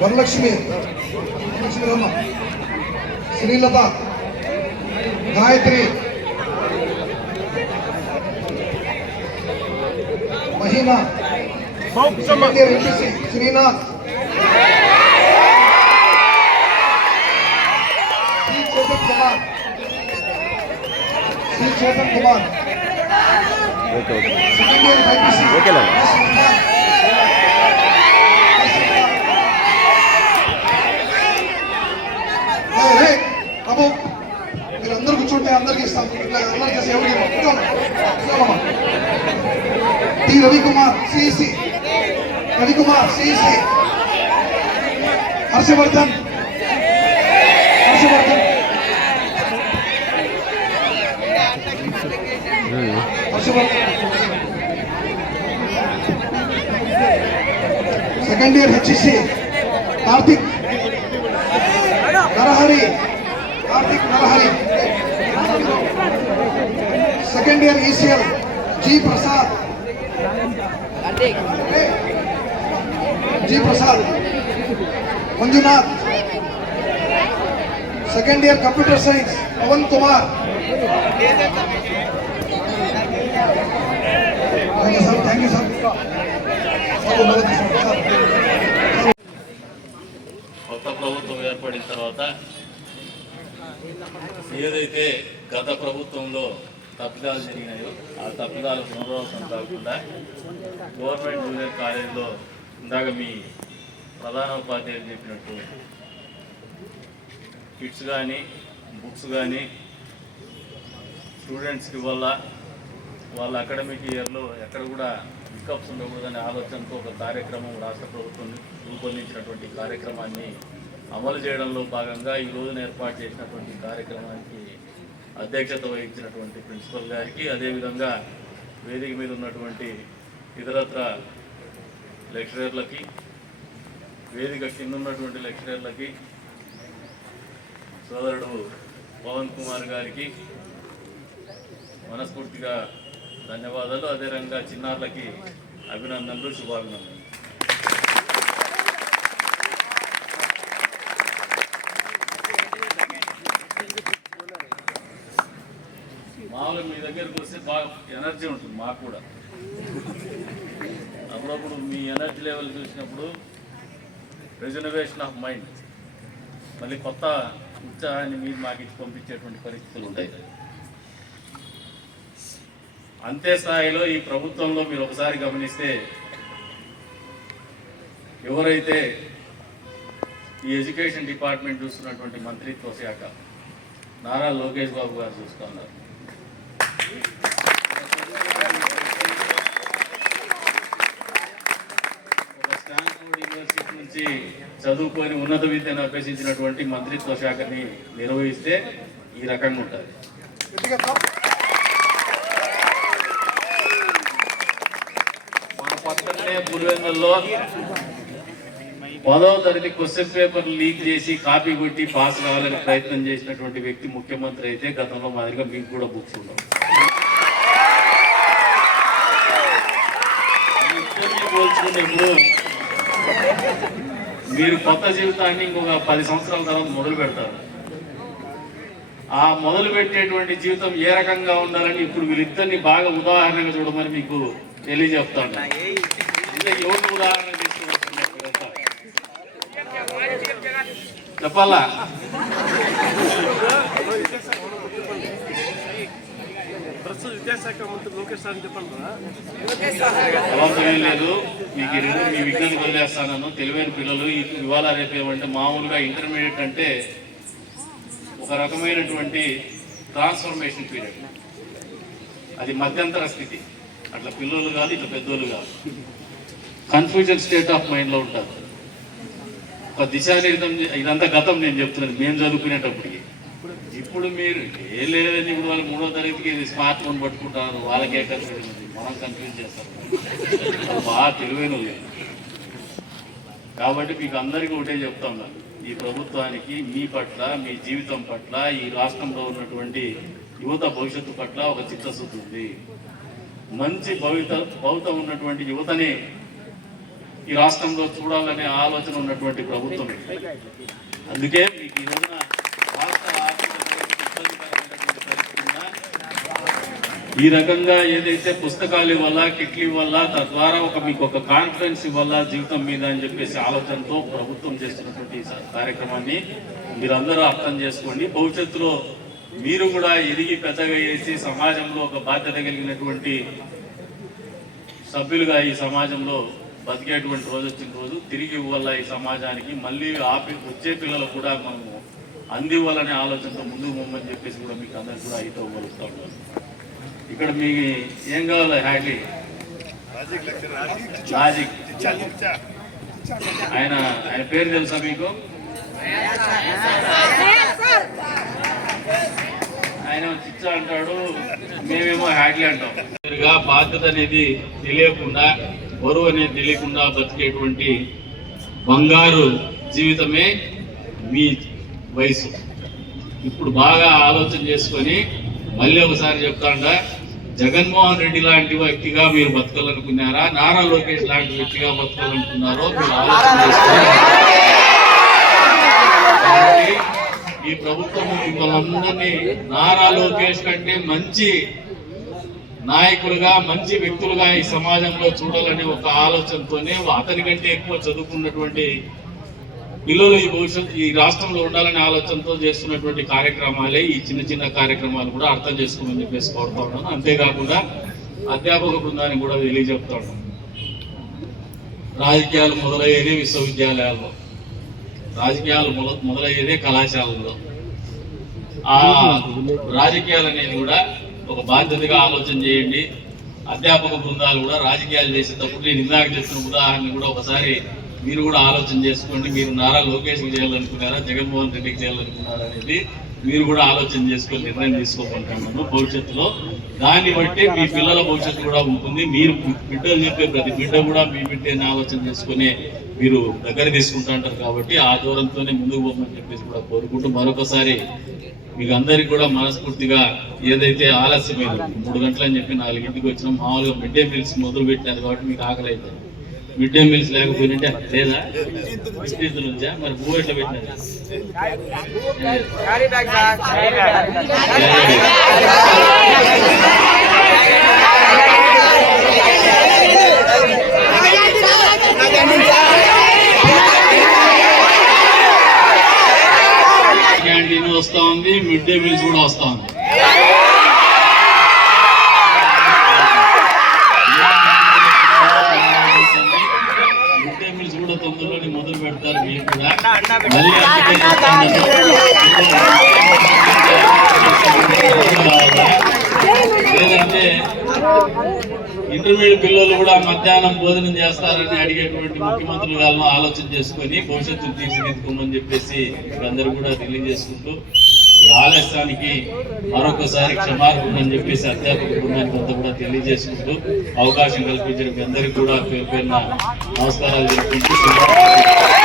వరలక్ష్మి వరలక్ష్మి రమ్మ శ్రీలత గాయత్రి మహిమ senior MPC Srinath Sri Chetan Kumar okay okay senior MPC ఓకేలే. బాబు మీరు అందరు కూర్చుంటే అందరికి ఇస్తాం ఇట్లా అందరు చేసి ఎవరికి ఇవ్వం. కూర్చోండి. కూర్చోమ్మా. T Ravikumar CEC Ravikumar CEC Harshavardhan Harshavardhan second year हचिसे Karthik Narahari Karthik Narahari second year ECL G Prasad G Prasad Manjunath second year computer science Pavan Kumar thank you sir thank you sir కొత్త ప్రభుత్వం ఏర్పడిన తర్వాత ఏదైతే గత ప్రభుత్వంలో తప్పిదాలు జరిగినాయో ఆ తప్పిదాలు పునరావృతం కాకుండా గవర్నమెంట్ జూనియర్ కాలేజీలో ఇందాక మీ ప్రధాన ఉపాధ్యాయులు చెప్పినట్టు కిట్స్ కానీ బుక్స్ కానీ స్టూడెంట్స్కి వల్ల వాళ్ళ అకాడమిక్ ఇయర్లో ఎక్కడ కూడా పికప్స్ ఉండకూడదనే ఆలోచనతో ఒక కార్యక్రమం రాష్ట్ర ప్రభుత్వం రూపొందించినటువంటి కార్యక్రమాన్ని అమలు చేయడంలో భాగంగా ఈ రోజున ఏర్పాటు చేసినటువంటి కార్యక్రమానికి అధ్యక్షత వహించినటువంటి ప్రిన్సిపల్ గారికి అదేవిధంగా వేదిక మీద ఉన్నటువంటి ఇతరత్ర లెక్చరర్లకి వేదిక కింద ఉన్నటువంటి లెక్చరర్లకి సోదరుడు పవన్ కుమార్ గారికి మనస్ఫూర్తిగా ధన్యవాదాలు. అదే రకంగా చిన్నారులకి అభినందనలు శుభాభినందనలు. మామూలుగా మీ దగ్గరకు వస్తే బాగా ఎనర్జీ ఉంటుంది మాకు కూడా. అప్పుడప్పుడు మీ ఎనర్జీ లెవెల్ చూసినప్పుడు రిజర్వేషన్ ఆఫ్ మైండ్. మళ్ళీ కొత్త ఉత్సాహాన్ని మీరు మాకు ఇచ్చి పంపించేటువంటి పరిస్థితులు ఉంటాయి. అంతే స్థాయిలో ఈ ప్రభుత్వంలో మీరు ఒకసారి గమనిస్తే ఎవరైతే ఈ ఎడ్యుకేషన్ డిపార్ట్మెంట్ చూస్తున్నటువంటి మంత్రిత్వ శాఖ నారా లోకేష్ బాబు గారు చూస్తున్నారు స్టాన్ఫోర్డ్ యూనివర్సిటీ నుంచి చదువుకొని ఉన్నత విద్యను అభ్యసించినటువంటి మంత్రిత్వ శాఖని నిర్వహిస్తే ఈ రకంగా ఉంటుంది మన పక్కనే పులివెందుల్లో పదవ తరగతి క్వశ్చన్ పేపర్ లీక్ చేసి కాపీ కొట్టి పాస్ కావాలని ప్రయత్నం చేసినటువంటి వ్యక్తి ముఖ్యమంత్రి అయితే గతంలో మాదిరిగా మీకు కూడా బుక్స్ ఉండవు ఇద్దరిని పోల్చుకున్నప్పుడు మీరు కొత్త జీవితాన్ని ఇంకొక పది సంవత్సరాల తర్వాత మొదలు పెడతారు. ఆ మొదలు పెట్టేటువంటి జీవితం ఏ రకంగా ఉండాలని ఇప్పుడు వీళ్ళిద్దరిని బాగా ఉదాహరణగా చూడమని మీకు తెలియజెప్తాను ఉదాహరణ? చెప్పాలా? ప్రస్తుత విద్యాశాఖ మంత్రి లోకేష్ సార్ చెప్పండి లేదు. మీకు మీ విజ్ఞానికి వదిలేస్తాను తెలివైన పిల్లలు ఇవాళ రేపు ఏమంటే మామూలుగా ఇంటర్మీడియట్ అంటే ఒక రకమైనటువంటి ట్రాన్స్ఫర్మేషన్ పీరియడ్ అది మధ్యంతర స్థితి. అట్లా పిల్లలు కాదు ఇట్లా పెద్దోళ్ళు కాదు. కన్ఫ్యూజన్ స్టేట్ ఆఫ్ మైండ్లో ఉంటారు. ఒక దిశానిర్దం ఇదంతా గతం నేను చెప్తున్నాను మేము చదువుకునేటప్పటికి. ఇప్పుడు మీరు ఏ లేదని ఇప్పుడు వాళ్ళు మూడో తరగతికి స్మార్ట్ ఫోన్ పట్టుకుంటారు వాళ్ళకే కన్ఫ్యూజన్ ఉంది? మనం కన్ఫ్యూజ్ చేస్తాం. బాగా తెలివైనది కాబట్టి మీకు అందరికీ ఒకటే చెప్తాం ఈ ప్రభుత్వానికి మీ పట్ల మీ జీవితం పట్ల ఈ రాష్ట్రంలో ఉన్నటువంటి యువత భవిష్యత్తు పట్ల ఒక చిత్తశుద్ధి ఉంది. మంచి భవిత భవిత ఉన్నటువంటి యువతని ఈ రాష్ట్రంలో చూడాలనే ఆలోచన ఉన్నటువంటి ప్రభుత్వం. అందుకే మీకు ఈ రోజున రాష్ట్ర ఈ రకంగా ఏదైతే పుస్తకాలు ఇవ్వాలా కిట్లు ఇవ్వాలా తద్వారా ఒక మీకు ఒక కాన్ఫిడెన్స్ ఇవ్వాలా జీవితం మీద అని చెప్పేసి ఆలోచనతో ప్రభుత్వం చేస్తున్నటువంటి కార్యక్రమాన్ని మీరందరూ అర్థం చేసుకోండి. భవిష్యత్తులో మీరు కూడా ఎదిగి పెద్దగా చేసి సమాజంలో ఒక బాధ్యత కలిగినటువంటి సభ్యులుగా ఈ సమాజంలో బతికేటువంటి రోజు వచ్చిన రోజు తిరిగి ఇవ్వాల ఈ సమాజానికి? మళ్ళీ ఆపి వచ్చే పిల్లలకు కూడా మనము అందివ్వాలనే ఆలోచనతో ముందుకు పోమని చెప్పేసి కూడా మీకు అందరికి కూడా అయితే ఇవ్వగలుగుతా ఉన్నాను. ఇక్కడ మీ ఏం కావాలి హ్యాడ్లీ? లాజిక్ ఆయన ఆయన పేరు తెలుసా మీకు? ఆయన చిచ్చా అంటాడు మేమేమో హ్యాడ్లీ అంటాం. బాధ్యత అనేది తెలియకుండా బరువు అనేది తెలియకుండా బతికేటువంటి బంగారు జీవితమే మీ వయసు. ఇప్పుడు బాగా ఆలోచన చేసుకొని మళ్ళీ ఒకసారి చెప్తాండ జగన్మోహన్ రెడ్డి లాంటి వ్యక్తిగా మీరు బతకాలనుకున్నారా? నారా లోకేష్ లాంటి వ్యక్తిగా బతకాలనుకున్నారో మీరు ఆలోచన చేసుకోవాలి ఈ ప్రభుత్వం మిమ్మల్ని అందరినీ నారా లోకేష్ కంటే మంచి నాయకులుగా మంచి వ్యక్తులుగా ఈ సమాజంలో చూడాలనే ఒక ఆలోచనతోనే అతని కంటే ఎక్కువ చదువుకున్నటువంటి పిల్లలు ఈ భవిష్యత్ ఈ రాష్ట్రంలో ఉండాలనే ఆలోచనతో చేస్తున్నటువంటి కార్యక్రమాలే ఈ చిన్న చిన్న కార్యక్రమాలు కూడా అర్థం చేసుకోమని చెప్పేసి కోరుతా ఉన్నాను. అంతేకాకుండా అధ్యాపక బృందానికి కూడా తెలియజెప్తా ఉన్నాను. రాజకీయాలు మొదలయ్యేది విశ్వవిద్యాలయాల్లో. రాజకీయాలు మొద- మొదలయ్యేదే కళాశాలల్లో. ఆ రాజకీయాలు అనేది కూడా ఒక బాధ్యతగా ఆలోచన చేయండి. అధ్యాపక బృందాలు కూడా రాజకీయాలు చేసేటప్పుడు నేను ఇందాక చెప్పిన ఉదాహరణ కూడా ఒకసారి మీరు కూడా ఆలోచన చేసుకోండి. మీరు నారా లోకేష్కి చేయాలనుకున్నారా జగన్మోహన్ రెడ్డికి చేయాలనుకున్నారా అనేది మీరు కూడా ఆలోచన చేసుకొని నిర్ణయం తీసుకోమంటున్నాను భవిష్యత్తులో. దాన్ని బట్టి మీ పిల్లల భవిష్యత్తు కూడా ఉంటుంది. మీరు బిడ్డలు చెప్పే ప్రతి బిడ్డ కూడా మీ బిడ్డని ఆలోచన చేసుకుని మీరు దగ్గర తీసుకుంటా ఉంటారు కాబట్టి ఆ దూరంతోనే ముందుకు పోమని చెప్పేసి కూడా కోరుకుంటూ మరొకసారి మీకు అందరికి కూడా మనస్ఫూర్తిగా ఏదైతే ఆలస్యమైంది మూడు గంటలు అని చెప్పి నాలుగింటికి వచ్చినాం మామూలుగా మిడ్ డే మీల్స్ మొదలు పెట్టినారు కాబట్టి మీకు ఆకలి అవుతుంది. మిడ్ డే మీల్స్ లేకపోయినట్టే లేదా? నుంచా మరి పువ్వు ఎట్లా పెట్టినారు? వస్తా ఉంది మిడ్ డే మీల్స్ కూడా వస్తా ఉంది మిడ్ డే మీల్స్ కూడా తొందరలోనే మొదలు పెడతారు మీరు కూడా. మళ్ళీ ఇంటర్మీడియట్ పిల్లలు కూడా మధ్యాహ్నం భోజనం చేస్తారని అడిగేటువంటి ముఖ్యమంత్రులు వాళ్ళను ఆలోచన చేసుకొని భవిష్యత్తు తీర్చిదిద్దుకోమని చెప్పేసి అందరూ కూడా తెలియజేసుకుంటూ ఈ ఆలస్యానికి మరొకసారి క్షమార్పణ అని చెప్పేసి అధ్యాపక బృందానికి అంతా కూడా తెలియజేసుకుంటూ అవకాశం కల్పించిన మీ అందరికీ కూడా పేరు పేరున నమస్కారాలు తెలుపుకుంటూ